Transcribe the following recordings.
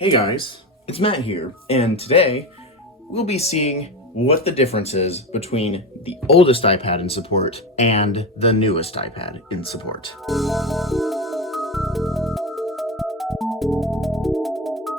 Hey guys, it's Matt here, and today we'll be seeing what the difference is between the oldest iPad in support and the newest iPad in support.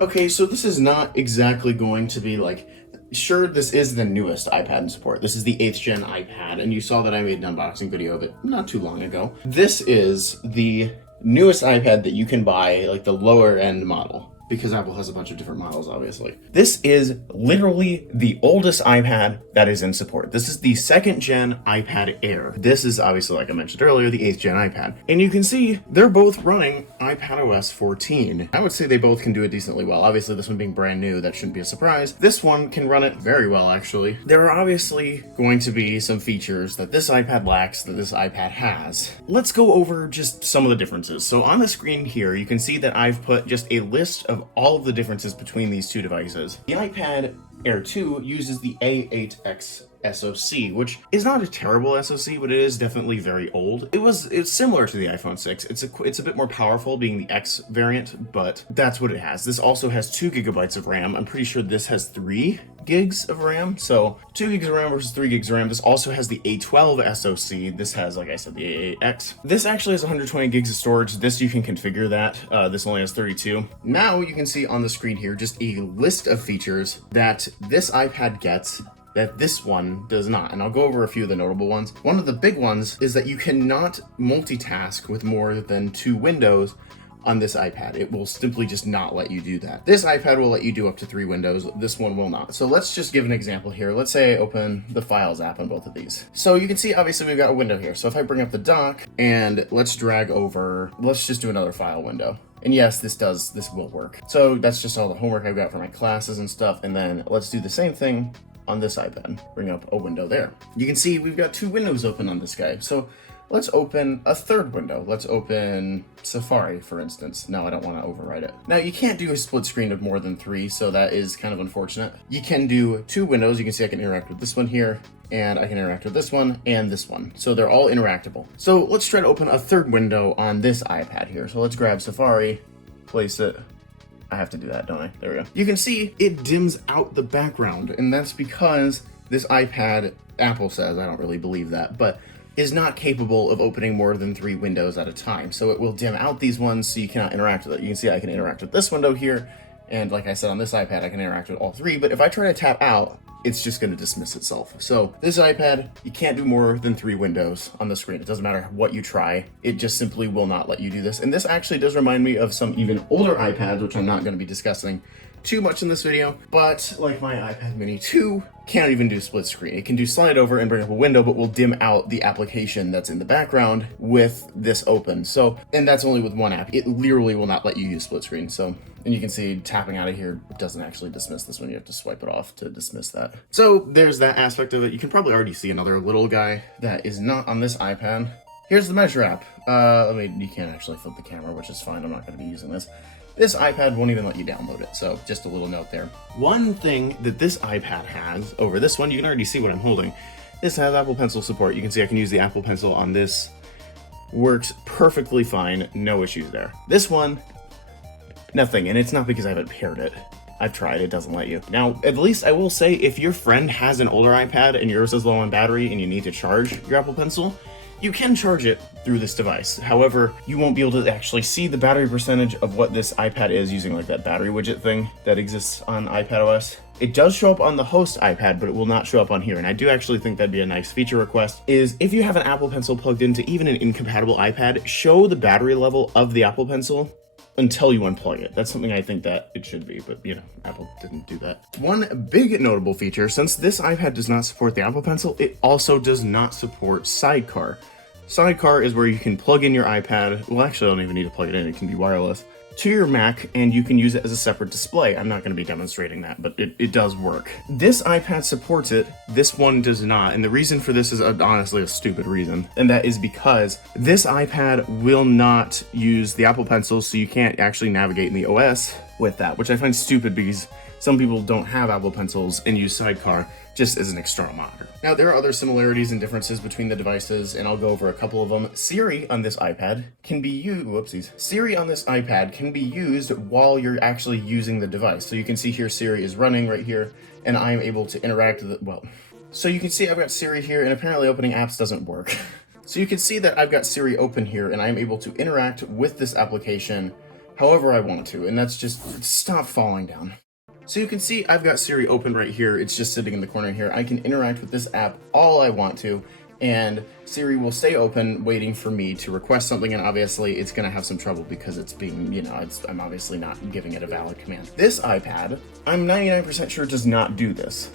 Okay, so this is not exactly going to be like, sure, this is the newest iPad in support. This is the 8th gen iPad, and you saw that I made an unboxing video of it not too long ago. This is the newest iPad that you can buy, like the lower end model, because Apple has a bunch of different models, obviously. This is literally the oldest iPad that is in support. This is the 2nd gen iPad Air. This is obviously, like I mentioned earlier, the 8th gen iPad. And you can see they're both running iPadOS 14. I would say they both can do it decently well. Obviously, this one being brand new, that shouldn't be a surprise. This one can run it very well, actually. There are obviously going to be some features that this iPad lacks that this iPad has. Let's go over just some of the differences. So on the screen here, you can see that I've put just a list of all of the differences between these two devices. The iPad Air 2 uses the A8X SoC, which is not a terrible SoC, but it is definitely very old. It's similar to the iPhone 6. It's a bit more powerful, being the X variant, but that's what it has. This also has 2 gigabytes of RAM. I'm pretty sure this has 3 gigs of RAM. So 2 gigs of RAM versus 3 gigs of RAM. This also has the A12 SoC. This has, like I said, the A8X. This actually has 120 gigs of storage. This you can configure that. This only has 32. Now you can see on the screen here just a list of features that this iPad gets that this one does not. And I'll go over a few of the notable ones. One of the big ones is that you cannot multitask with more than 2 windows on this iPad. It will simply just not let you do that. This iPad will let you do up to 3 windows. This one will not. So let's just give an example here. Let's say I open the Files app on both of these. So you can see, obviously, we've got a window here. So if I bring up the dock and let's drag over, let's just do another file window. And yes, this will work. So that's just all the homework I've got for my classes and stuff. And then let's do the same thing on this iPad. Bring up a window there. You can see we've got 2 windows open on this guy. So let's open a 3rd window. Let's open Safari, for instance. No, I don't want to overwrite it. Now, you can't do a split screen of more than 3, so that is kind of unfortunate. You can do 2 windows. You can see I can interact with this one here, and I can interact with this one and this one. So they're all interactable. So let's try to open a 3rd window on this iPad here. So let's grab Safari, place it. I have to do that, don't I? There we go. You can see it dims out the background, and that's because this iPad, Apple says, I don't really believe that, but is not capable of opening more than 3 windows at a time. So it will dim out these ones so you cannot interact with it. You can see I can interact with this window here, and like I said, on this iPad, I can interact with all 3, but if I try to tap out, it's just going to dismiss itself. So this iPad, you can't do more than 3 windows on the screen. It doesn't matter what you try. It just simply will not let you do this. And this actually does remind me of some even older iPads, which I'm not going to be discussing too much in this video, but like my iPad mini 2 can't even do split screen. It can do slide over and bring up a window, but will dim out the application that's in the background with this open. So, and that's only with one app. It literally will not let you use split screen. So, and you can see tapping out of here doesn't actually dismiss this one. You have to swipe it off to dismiss that. So there's that aspect of it. You can probably already see another little guy that is not on this iPad. Here's the Measure app. You can't actually flip the camera, which is fine. I'm not going to be using this. This iPad won't even let you download it, so just a little note there. One thing that this iPad has over this one, you can already see what I'm holding. This has Apple Pencil support. You can see I can use the Apple Pencil on this. Works perfectly fine, no issues there. This one, nothing, and it's not because I haven't paired it. I've tried, it doesn't let you. Now, at least I will say, if your friend has an older iPad and yours is low on battery and you need to charge your Apple Pencil, you can charge it through this device. However, you won't be able to actually see the battery percentage of what this iPad is using like that battery widget thing that exists on iPadOS. It does show up on the host iPad, but it will not show up on here. And I do actually think that'd be a nice feature request, is if you have an Apple Pencil plugged into even an incompatible iPad, show the battery level of the Apple Pencil until you unplug it. That's something I think that it should be, but Apple didn't do that. One big notable feature, since this iPad does not support the Apple Pencil, it also does not support Sidecar. Sidecar is where you can plug in your iPad, well actually I don't even need to plug it in, it can be wireless, to your Mac, and you can use it as a separate display. I'm not going to be demonstrating that, but it does work. This iPad supports it, this one does not, and the reason for this is honestly a stupid reason, and that is because this iPad will not use the Apple Pencil, so you can't actually navigate in the OS with that, which I find stupid because some people don't have Apple Pencils and use Sidecar just as an external monitor. Now, there are other similarities and differences between the devices, and I'll go over a couple of them. Siri on this iPad can be used, Siri on this iPad can be used while you're actually using the device. So you can see here Siri is running right here, and I'm able to interact with it. Well, so you can see I've got Siri here, and apparently opening apps doesn't work. So you can see that I've got Siri open here, and I'm able to interact with this application however I want to, and that's just, stop falling down. So you can see I've got Siri open right here. It's just sitting in the corner here. I can interact with this app all I want to, and Siri will stay open waiting for me to request something, and obviously it's gonna have some trouble because it's being, I'm obviously not giving it a valid command. This iPad, I'm 99% sure does not do this.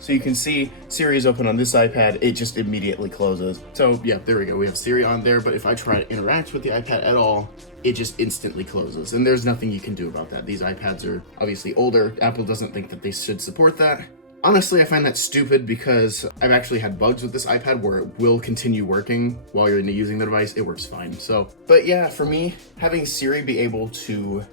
So you can see Siri is open on this iPad, it just immediately closes. So yeah, there we go, we have Siri on there, but if I try to interact with the iPad at all, it just instantly closes, and there's nothing you can do about that. These iPads are obviously older. Apple doesn't think that they should support that. Honestly, I find that stupid because I've actually had bugs with this iPad where it will continue working while you're using the device. It works fine. So, but yeah, for me, having Siri be able to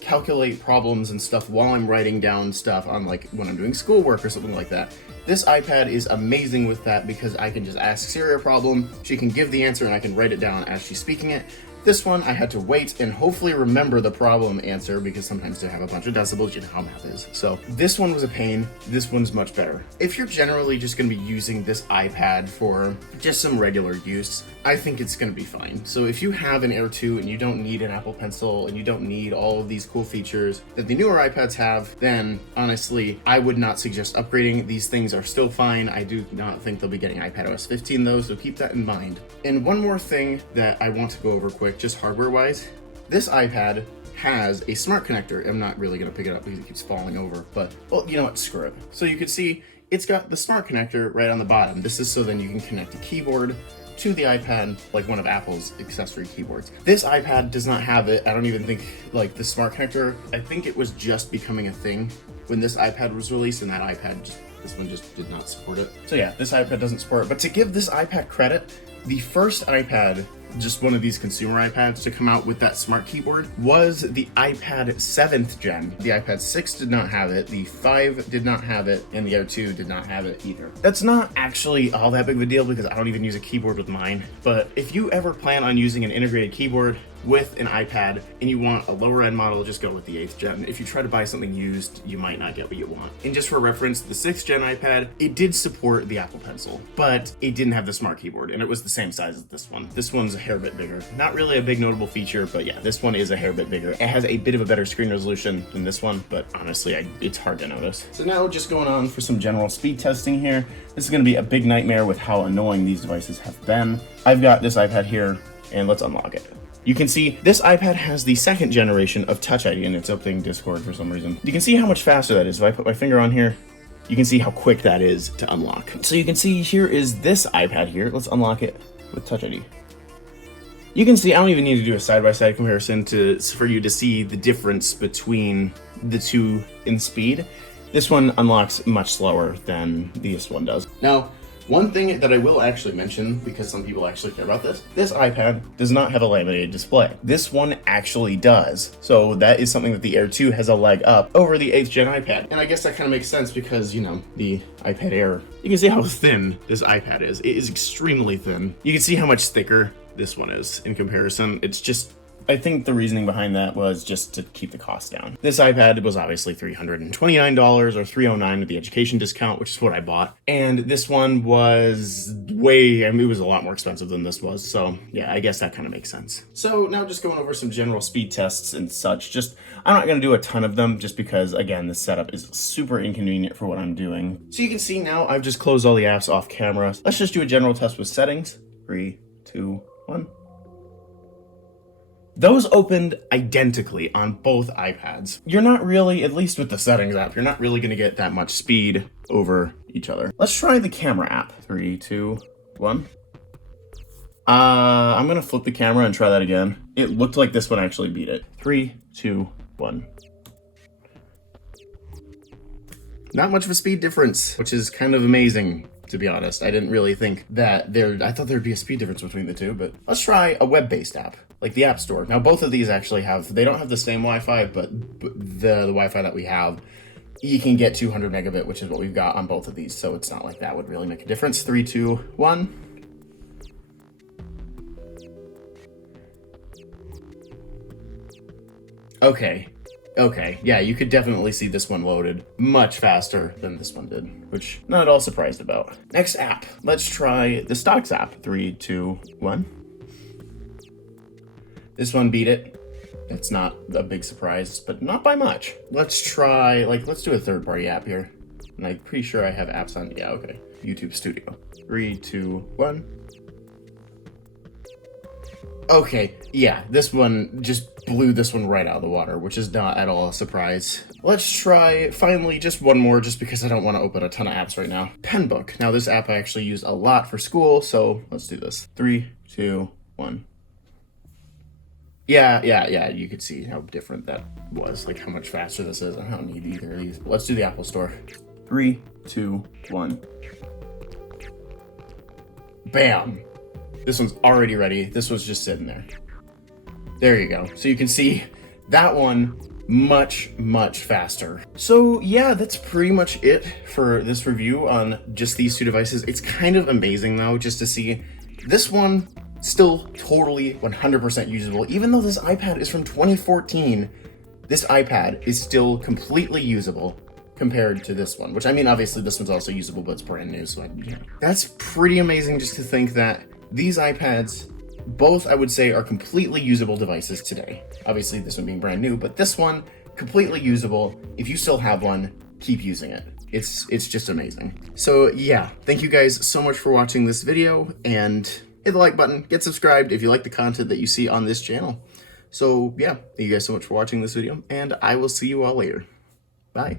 calculate problems and stuff while I'm writing down stuff on, like, when I'm doing schoolwork or something like that, this iPad is amazing with that because I can just ask Siri a problem, she can give the answer, and I can write it down as she's speaking it. This one, I had to wait and hopefully remember the problem answer because sometimes they have a bunch of decibels, you know how math is. So this one was a pain, this one's much better. If you're generally just gonna be using this iPad for just some regular use, I think it's gonna be fine. So if you have an Air 2 and you don't need an Apple Pencil and you don't need all of these cool features that the newer iPads have, then honestly, I would not suggest upgrading. These things are still fine. I do not think they'll be getting iPadOS 15 though, so keep that in mind. And one more thing that I want to go over quick, just hardware-wise, this iPad has a smart connector. I'm not really gonna pick it up because it keeps falling over, but, well, you know what, screw it. So you can see it's got the smart connector right on the bottom. This is so then you can connect a keyboard to the iPad, like one of Apple's accessory keyboards. This iPad does not have it. I don't even think, like, the smart connector, I think it was just becoming a thing when this iPad was released, and that iPad this one just did not support it. So yeah, this iPad doesn't support it, but to give this iPad credit, the first iPad, just one of these consumer iPads to come out with that smart keyboard, was the iPad 7th gen. The iPad 6 did not have it, the 5 did not have it, and the Air 2 did not have it either. That's not actually all that big of a deal because I don't even use a keyboard with mine, but if you ever plan on using an integrated keyboard with an iPad and you want a lower end model, just go with the 8th gen. If you try to buy something used, you might not get what you want. And just for reference, the 6th gen iPad, it did support the Apple Pencil, but it didn't have the smart keyboard, and it was the same size as this one. This one's a hair bit bigger. Not really a big notable feature, but yeah, this one is a hair bit bigger. It has a bit of a better screen resolution than this one, but honestly, it's hard to notice. So now just going on for some general speed testing here. This is gonna be a big nightmare with how annoying these devices have been. I've got this iPad here, and let's unlock it. You can see this iPad has the 2nd generation of Touch ID, and it's opening Discord for some reason. You can see how much faster that is. If I put my finger on here, you can see how quick that is to unlock. So you can see here is this iPad here. Let's unlock it with Touch ID. You can see I don't even need to do a side-by-side comparison for you to see the difference between the two in speed. This one unlocks much slower than this one does. Now, one thing that I will actually mention, because some people actually care about this iPad does not have a laminated display. This one actually does. So that is something that the Air 2 has a leg up over the 8th gen iPad. And I guess that kind of makes sense because, you know, the iPad Air, you can see how thin this iPad is. It is extremely thin. You can see how much thicker this one is in comparison. It's just, I think the reasoning behind that was just to keep the cost down. This iPad was obviously $329 or $309 with the education discount, which is what I bought. And this one was it was a lot more expensive than this was. So yeah, I guess that kind of makes sense. So now just going over some general speed tests and such. I'm not gonna do a ton of them just because, again, the setup is super inconvenient for what I'm doing. So you can see now I've just closed all the apps off camera. Let's just do a general test with settings. 3, 2, 1. Those opened identically on both iPads. You're not really, at least with the settings app, you're not really gonna get that much speed over each other. Let's try the camera app. 3, 2, 1. I'm gonna flip the camera and try that again. It looked like this one actually beat it. 3, 2, 1. Not much of a speed difference, which is kind of amazing. to be honest. I didn't really think that I thought there'd be a speed difference between the two, but let's try a web-based app, like the App Store. Now, both of these actually they don't have the same Wi-Fi, but the Wi-Fi that we have, you can get 200 megabit, which is what we've got on both of these, so it's not like that would really make a difference. 3, 2, 1. Okay, yeah, you could definitely see this one loaded much faster than this one did, which not at all surprised about. Next app, let's try the Stocks app. 3, 2, 1. This one beat it. It's not a big surprise, but not by much. Let's try, let's do a third-party app here. And I'm pretty sure I have apps on, yeah, okay. YouTube Studio. 3, 2, 1. Okay, yeah, this one just blew this one right out of the water, which is not at all a surprise. Let's try, finally, just one more, just because I don't want to open a ton of apps right now. Penbook. Now, this app I actually use a lot for school, so let's do this. 3, 2, 1. Yeah, you could see how different that was, like how much faster this is. I don't need either of these, but let's do the Apple Store. 3, 2, 1. Bam! This one's already ready. This was just sitting there. There you go. So you can see that one much, much faster. So yeah, that's pretty much it for this review on just these two devices. It's kind of amazing though, just to see this one still totally 100% usable. Even though this iPad is from 2014, this iPad is still completely usable compared to this one, which I mean, obviously this one's also usable, but it's brand new. So that's pretty amazing just to think that these iPads, both I would say are completely usable devices today. Obviously this one being brand new, but this one completely usable. If you still have one, keep using it. It's just amazing. So yeah, thank you guys so much for watching this video, and hit the like button, get subscribed if you like the content that you see on this channel. So yeah, thank you guys so much for watching this video, and I will see you all later. Bye.